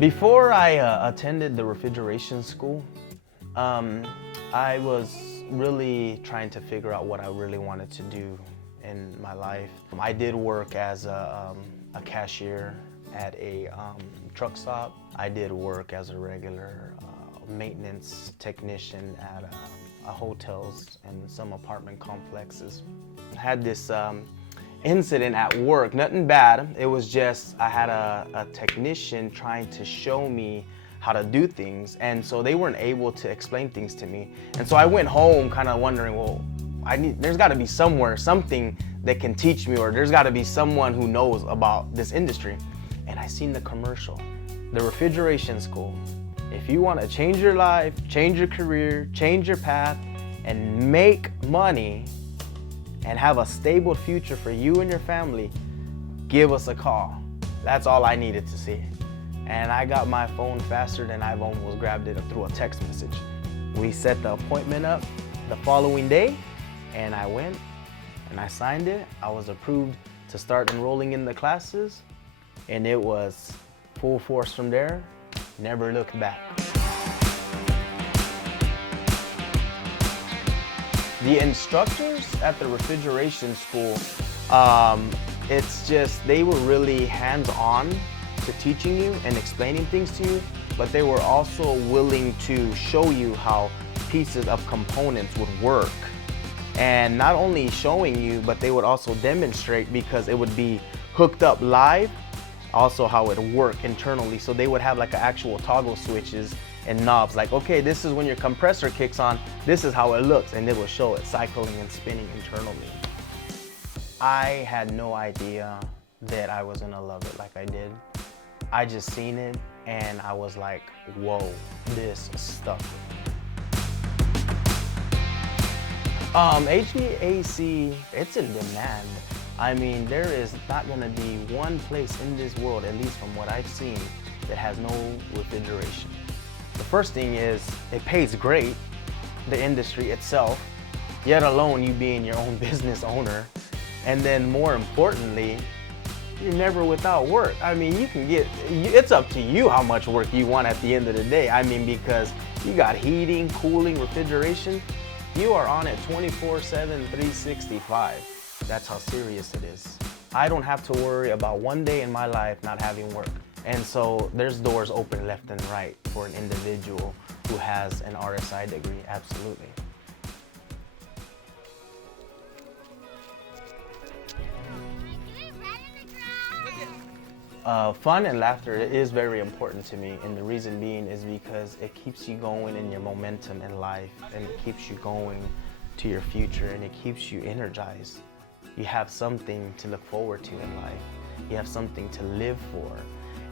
Before I attended the refrigeration school, I was really trying to figure out what I really wanted to do in my life. I did work as a cashier at a truck stop. I did work as a regular maintenance technician at hotels and some apartment complexes. I had this incident at work, nothing bad. It was just I had a technician trying to show me how to do things, and so they weren't able to explain things to me. And so I went home kind of wondering, well, there's got to be something that can teach me, or there's got to be someone who knows about this industry. And I seen the commercial, the Refrigeration School. If you want to change your life, change your career, change your path, and make money, and have a stable future for you and your family, give us a call. That's all I needed to see. And I got my phone faster than I've almost grabbed it through a text message. We set the appointment up the following day, and I went and I signed it. I was approved to start enrolling in the classes, and it was full force from there, never looked back. The instructors at the refrigeration school, it's just, they were really hands-on to teaching you and explaining things to you, but they were also willing to show you how pieces of components would work. And not only showing you, but they would also demonstrate, because it would be hooked up live, also how it would work internally. So they would have like actual toggle switches and knobs, like, okay, this is when your compressor kicks on, this is how it looks, and it will show it cycling and spinning internally. I had no idea that I was gonna love it like I did. I just seen it and I was like, whoa, this stuck with me. HVAC, it's in demand. I mean, there is not gonna be one place in this world, at least from what I've seen, that has no refrigeration. The first thing is, it pays great, the industry itself, yet alone you being your own business owner. And then more importantly, you're never without work. I mean, you can get, it's up to you how much work you want at the end of the day. I mean, because you got heating, cooling, refrigeration, you are on it 24/7, 365. That's how serious it is. I don't have to worry about one day in my life not having work. And so there's doors open left and right for an individual who has an RSI degree, absolutely. Fun and laughter is very important to me, and the reason being is because it keeps you going in your momentum in life, and it keeps you going to your future, and it keeps you energized. You have something to look forward to in life. You have something to live for.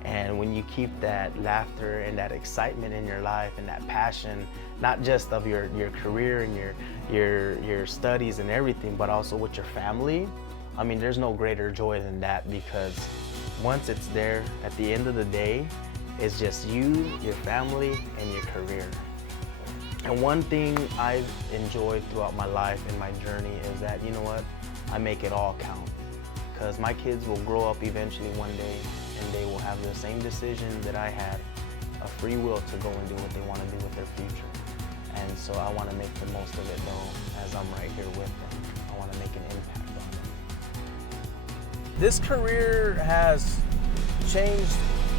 And when you keep that laughter and that excitement in your life and that passion, not just of your career and your studies and everything, but also with your family, I mean, there's no greater joy than that, because once it's there, at the end of the day, it's just you, your family, and your career. And one thing I've enjoyed throughout my life and my journey is that, you know what, I make it all count. Because my kids will grow up eventually one day, and they will have the same decision that I had, a free will to go and do what they want to do with their future. And so I want to make the most of it, though, as I'm right here with them. I want to make an impact on them. This career has changed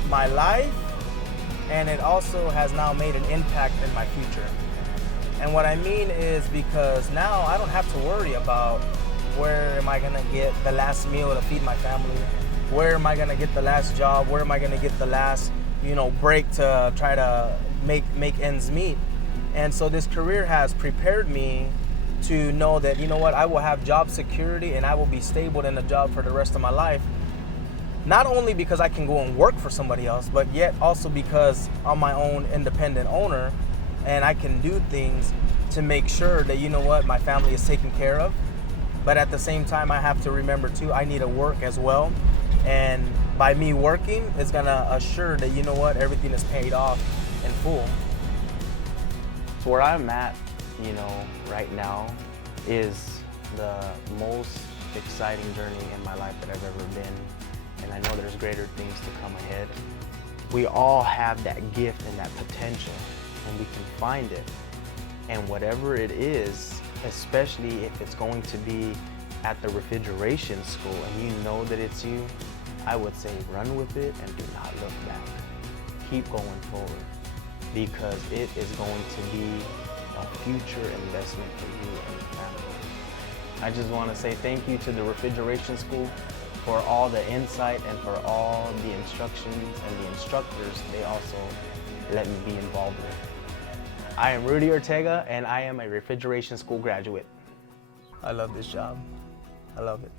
my life, and it also has now made an impact in my future. And what I mean is, because now I don't have to worry about where am I going to get the last meal to feed my family, where am I going to get the last job, where am I going to get the last, break to try to make ends meet. And so this career has prepared me to know that, you know what, I will have job security and I will be stable in a job for the rest of my life. Not only because I can go and work for somebody else, but yet also because I'm my own independent owner, and I can do things to make sure that, you know what, my family is taken care of. But at the same time, I have to remember too, I need to work as well. And by me working, it's gonna assure that, you know what, everything is paid off in full. So where I'm at, right now is the most exciting journey in my life that I've ever been. And I know there's greater things to come ahead. We all have that gift and that potential, and we can find it. And whatever it is, especially if it's going to be at the refrigeration school and you know that it's you, I would say run with it and do not look back. Keep going forward, because it is going to be a future investment for you and your family. I just want to say thank you to the Refrigeration School for all the insight and for all the instructions and the instructors they also let me be involved with. I am Rudy Ortega, and I am a Refrigeration School graduate. I love this job. I love it.